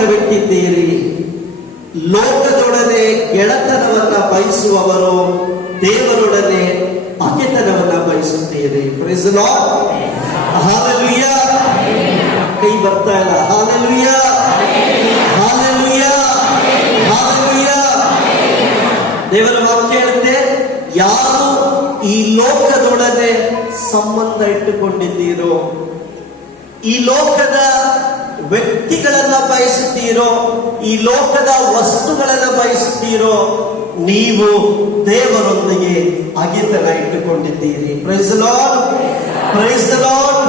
ತೀರ್ಮಾನವಿಟ್ಟಿದ್ದೀರಿ. ಲೋಕದೊಡನೆ ಗೆಳತನವನ್ನ ಬಯಸುವವರು ದೇವರೊಡನೆ ಹಗೆತನವನ್ನ ಬಯಸುತ್ತೀರಿ. Praise the Lord. ಹಲ್ಲೆಲೂಯಾ. ಕೈ ಬರ್ತಾ ಇಲ್ಲ. Hallelujah, hallelujah, hallelujah. ದೇವರ ವಾಕ್ಯ ಹೇಳುತ್ತೆ, ಯಾರು ಈ ಲೋಕದೊಡನೆ ಸಂಬಂಧ ಇಟ್ಟುಕೊಂಡಿದ್ದೀರೋ, ಈ ಲೋಕದ ವ್ಯಕ್ತಿಗಳನ್ನ ಬಯಸುತ್ತೀರೋ, ಈ ಲೋಕದ ವಸ್ತುಗಳನ್ನ ಬಯಸುತ್ತೀರೋ, ನೀವು ದೇವರೊಂದಿಗೆ ಹಗೆತನ ಇಟ್ಟುಕೊಂಡಿದ್ದೀರಿ. Praise the Lord, praise the Lord.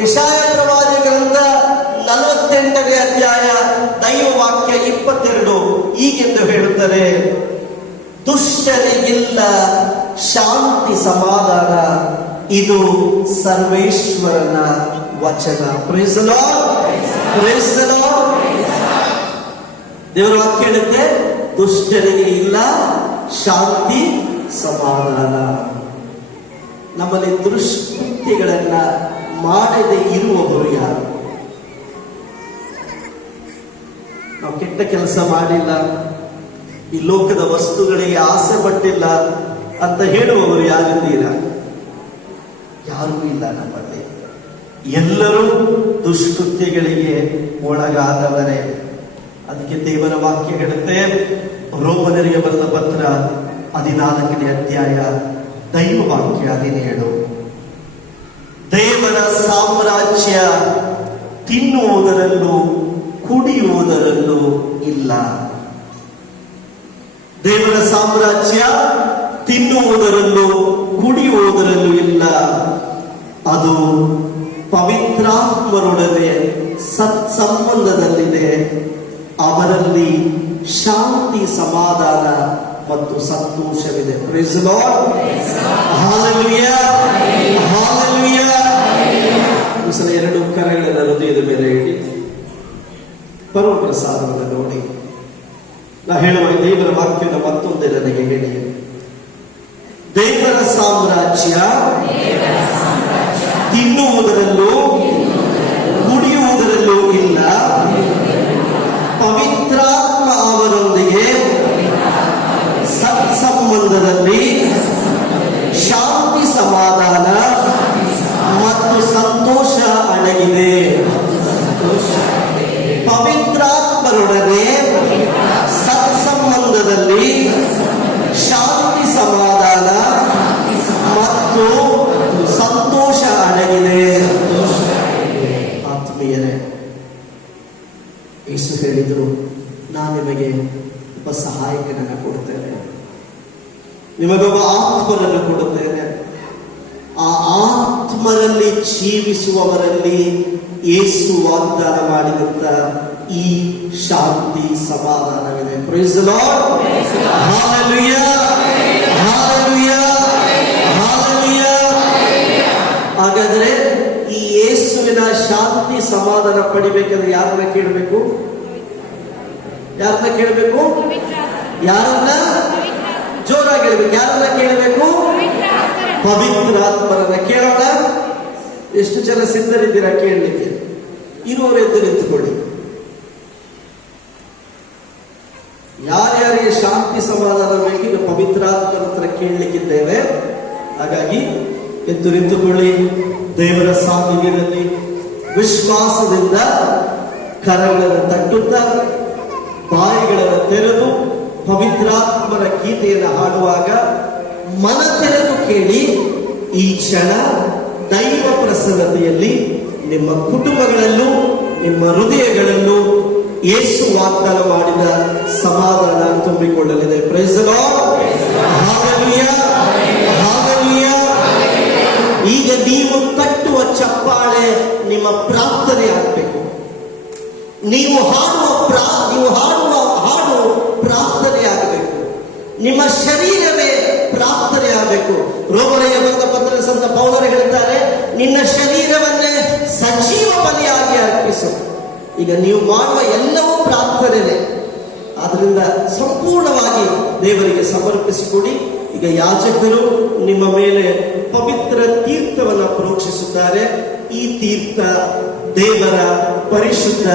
ಯೆಶಾಯ ಪ್ರವಾದಿ ಗ್ರಂಥ 48ನೇ ಅಧ್ಯಾಯ ದೈವ ವಾಕ್ಯ 22 ಹೀಗೆಂದು ಹೇಳುತ್ತದೆ, ದುಷ್ಟರಿಗಿಲ್ಲ ಶಾಂತಿ ಸಮಾಧಾನ, ಇದು ಸರ್ವೇಶ್ವರನ ವಚನ. Praise the Lord, praise the Lord. ದೇವರ ವಾಕ್ಯ ಹೇಳುತ್ತೆ, ದುಷ್ಟರಿಗೆ ಇಲ್ಲ ಶಾಂತಿ ಸಮಾಧಾನ. ನಮ್ಮಲ್ಲಿ ದುಷ್ಕೃತ್ಯಗಳನ್ನ ಮಾಡದೆ ಇರುವವರು ಯಾರು? ನಾವು ಕೆಟ್ಟ ಕೆಲಸ ಮಾಡಿಲ್ಲ, ಈ ಲೋಕದ ವಸ್ತುಗಳಿಗೆ ಆಸೆ ಪಟ್ಟಿಲ್ಲ ಅಂತ ಹೇಳುವವರು ಯಾರಿದ್ದೀರಾ? ಯಾರೂ ಇಲ್ಲ ನಮ್ಮಲ್ಲಿ. ಎಲ್ಲರೂ ದುಷ್ಕೃತ್ಯಗಳಿಗೆ ಒಳಗಾದವರೇ. ಅದಕ್ಕೆ ದೇವರ ವಾಕ್ಯ ಹೇಳುತ್ತೆ, ರೋಮನರಿಗೆ ಬರೆದ ಪತ್ರ 14ನೇ ಅಧ್ಯಾಯ ದೈವ ವಾಕ್ಯ 17, ದೇವರ ಸಾಮ್ರಾಜ್ಯ ತಿನ್ನುವುದರಲ್ಲೂ ಕುಡಿಯುವುದರಲ್ಲೂ ಇಲ್ಲ. ದೇವರ ಸಾಮ್ರಾಜ್ಯ ತಿನ್ನುವುದರಲ್ಲೂ ಕುಡಿಯುವುದರಲ್ಲೂ ಇಲ್ಲ. ಅದು ಪವಿತ್ರಾತ್ಮರೊಡನೆ ಸತ್ಸಂಬಂಧದಲ್ಲಿದೆ. ಅವರಲ್ಲಿ ಶಾಂತಿ ಸಮಾಧಾನ ಮತ್ತು ಸಂತೋಷವಿದೆ. Praise the Lord. Hallelujah, hallelujah. ಸಲ ಎರಡು ಕರಗಳನ್ನು ಹೃದಯದ ಮೇಲೆ ಇಡಿ, ಪರಮ ಪ್ರಸಾದವನ್ನು ನೋಡಿ. ನಾ ಹೇಳುವ ದೇವರ ವಾಕ್ಯದ ಮತ್ತೊಂದೇ ನನಗೆ ಹೇಳಿ, ದೇವರ ಸಾಮ್ರಾಜ್ಯ ತಿನ್ನುವುದರಲ್ಲೂ ಕುಡಿಯುವುದರಲ್ಲೂ ಇಲ್ಲ. ಪವಿತ್ರಾತ್ಮ ಅವರೊಂದಿಗೆ ಸತ್ಸಂಬಂಧದಲ್ಲಿ ಶಾಂತಿ ಸಮಾಧಾನ ಮತ್ತು ಸಂತೋಷ ಅಡಗಿದೆ. ಪವಿತ್ರಾತ್ಮರೊಡನೆ ಸತ್ಸಂಬಂಧದಲ್ಲಿ ಶಾಂತಿ ಸಮಾಧಾನ ಮತ್ತು ಸಂತೋಷ ಅಡಗಿದೆ. ಆತ್ಮೀಯರೇ, ಯೇಸು ಹೇಳಿದರು, ನಾನು ನಿಮಗೆ ಒಬ್ಬ ಸಹಾಯಕನನ್ನು ಕೊಡುತ್ತೇನೆ, ನಿಮಗೊಬ್ಬ ಆತ್ಮನನ್ನು ಕೊಡುತ್ತೇನೆ. ಆ ಆತ್ಮರಲ್ಲಿ ಜೀವಿಸುವವರಲ್ಲಿ ಯೇಸು ವಾಗ್ದಾನ ಮಾಡಿದಂತ ಈ ಶಾಂತಿ ಸಮಾಧಾನವಿದೆ. Praise the Lord. Hallelujah, hallelujah, hallelujah. ಹಾಗಾದ್ರೆ ಈ ಯೇಸುವಿನ ಶಾಂತಿ ಸಮಾಧಾನ ಪಡಿಬೇಕಂದ್ರೆ ಯಾರನ್ನ ಕೇಳಬೇಕು? ಯಾರನ್ನ ಕೇಳಬೇಕು? ಯಾರನ್ನ? ಜೋರಾಗಿ ಹೇಳ್ಬೇಕು. ಯಾರನ್ನ ಕೇಳಬೇಕು? ಪವಿತ್ರಾತ್ಮರನ್ನ ಕೇಳೋಣ. ಎಷ್ಟು ಜನ ಸಿದ್ಧರಿದ್ದೀರಾ ಕೇಳಲಿಕ್ಕೆ? ಇರುವವರು ಎದ್ದು ನಿಂತುಕೊಳ್ಳಿ. ಯಾರ್ಯಾರಿಗೆ ಶಾಂತಿ ಸಮಾಧಾನ ಬೇಕಿದ್ರೆ ಪವಿತ್ರಾತ್ಮರ ಹತ್ರ ಕೇಳಲಿಕ್ಕಿದ್ದೇವೆ. ಹಾಗಾಗಿ ಎದ್ದು ನಿಂತುಕೊಳ್ಳಿ. ದೇವರ ಸಾನ್ನಿಧ್ಯದಲ್ಲಿ ವಿಶ್ವಾಸದಿಂದ ಕರಗಳನ್ನು ತಟ್ಟುತ್ತಾ ಬಾಯಿಗಳನ್ನು ತೆರೆದು ಪವಿತ್ರಾತ್ಮರ ಗೀತೆಯನ್ನು ಹಾಡುವಾಗ ಮನ ತೆರೆದು ಕೇಳಿ. ಈ ಕ್ಷಣ ದೈವ ಪ್ರಸನ್ನತೆಯಲ್ಲಿ ನಿಮ್ಮ ಕುಟುಂಬಗಳಲ್ಲೂ ನಿಮ್ಮ ಹೃದಯಗಳಲ್ಲೂ ಯೇಸು ವಾಗ್ದಾನ ಮಾಡಿದ ಸಮಾಧಾನ ತುಂಬಿಕೊಳ್ಳಲಿದೆ. Praise the Lord. Hallelujah, hallelujah. ಈಗ ನೀವು ತಟ್ಟುವ ಚಪ್ಪಾಳೆ ನಿಮ್ಮ ಪ್ರಾರ್ಥನೆ ಆಗಬೇಕು. ನೀವು ಹಾಡುವ ಹಾಡು ಪ್ರಾರ್ಥನೆ ಆಗಬೇಕು. ನಿಮ್ಮ ಶರೀರವೇ ಪ್ರಾರ್ಥನೆ ಆಗಬೇಕು. ರೋಮರಿಗೆ ಬರೆದ ಪತ್ರದ ಸಂತ ಪೌಲರು ಹೇಳ್ತಾರೆ, ನಿನ್ನ ಶರೀರವನ್ನೇ ಸಜೀವ ಬಲಿಯಾಗಿ ಅರ್ಪಿಸು. ಈಗ ನೀವು ಮಾಡುವ ಎಲ್ಲವೂ ಪ್ರಾರ್ಥನೆ. ಆದ್ರಿಂದ ಸಂಪೂರ್ಣವಾಗಿ ದೇವರಿಗೆ ಸಮರ್ಪಿಸಿಕೊಡಿ. ಈಗ ಯಾಜಕರು ನಿಮ್ಮ ಮೇಲೆ ಪವಿತ್ರ ತೀರ್ಥವನ್ನು ಪ್ರೋಕ್ಷಿಸುತ್ತಾರೆ. ಈ ತೀರ್ಥ ದೇವರ ಪರಿಶುದ್ಧ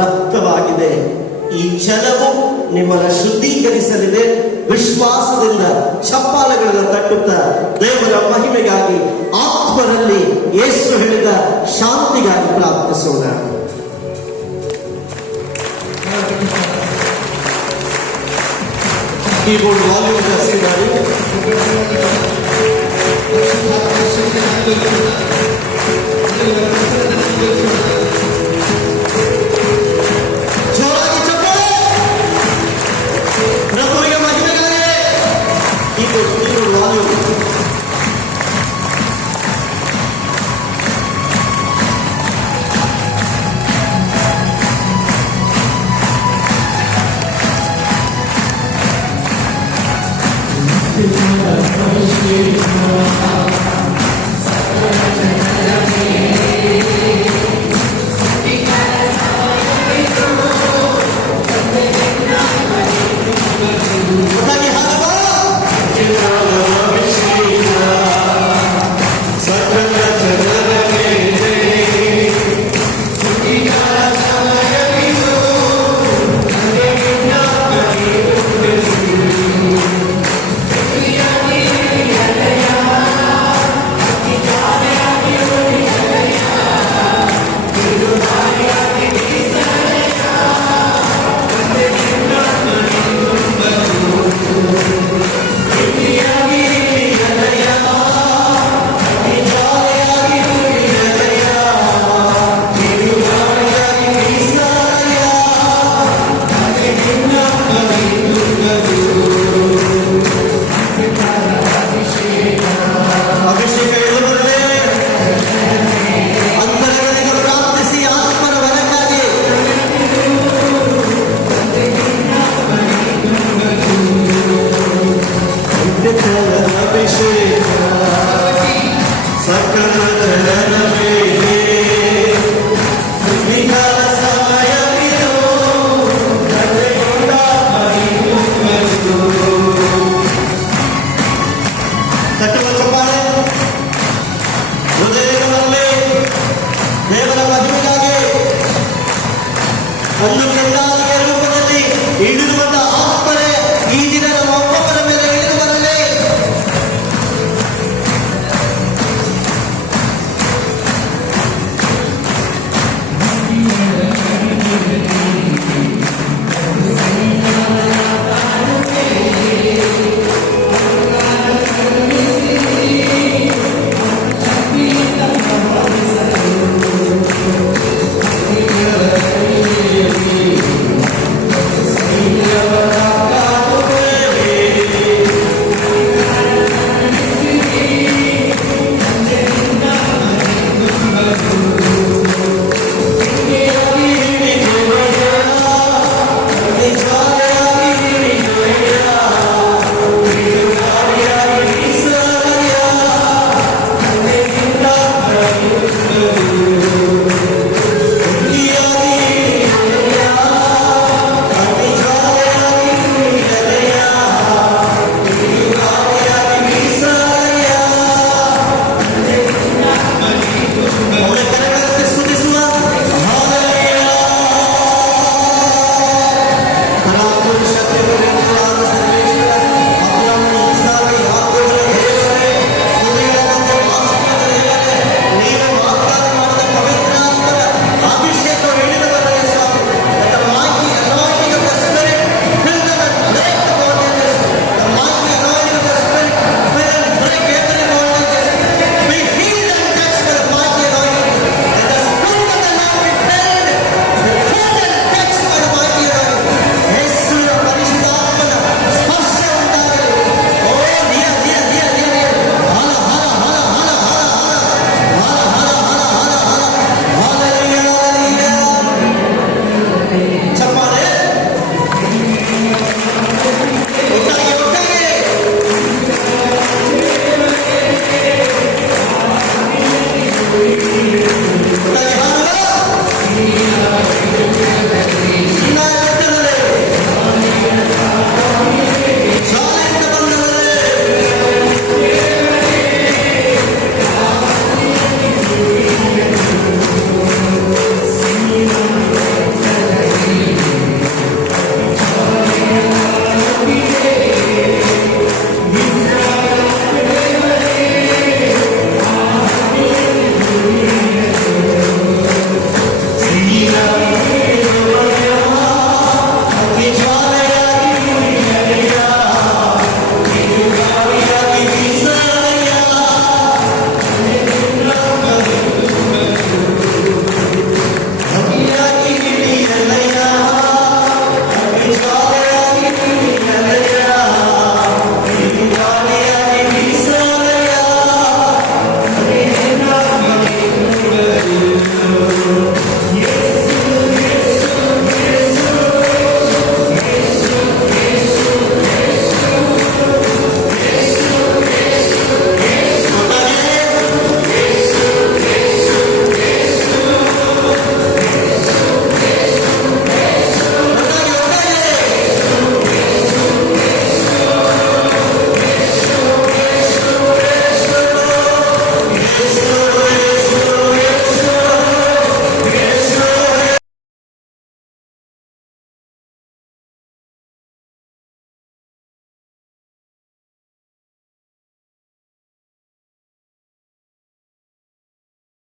ರಕ್ತವಾಗಿದೆ. ಈ ಜಲವು ನಿಮ್ಮನ್ನು ಶುದ್ಧೀಕರಿಸಲಿದೆ. ವಿಶ್ವಾಸದಿಂದ ಚಪ್ಪಾಳೆಗಳನ್ನು ತಟ್ಟುತ್ತಾ ದೇವರ ಮಹಿಮೆಗಾಗಿ ಆತ್ಮರಲ್ಲಿ ಯೇಸು ಹೇಳಿದ ಶಾಂತಿಗಾಗಿ ಪ್ರಾರ್ಥಿಸೋಣ. ಕೀಬೋರ್ಡ್ ವಾಲ್ಯೂಮ್ ಜಾಸ್ತಿ ಮಾಡಿ. ಜೋರಾಗಿ ಚಪ್ಪಾಳೆ. ಪ್ರಭುವಿಗೆ ಮಹಿಮೆಗಾಗಿ. Keyboard volume.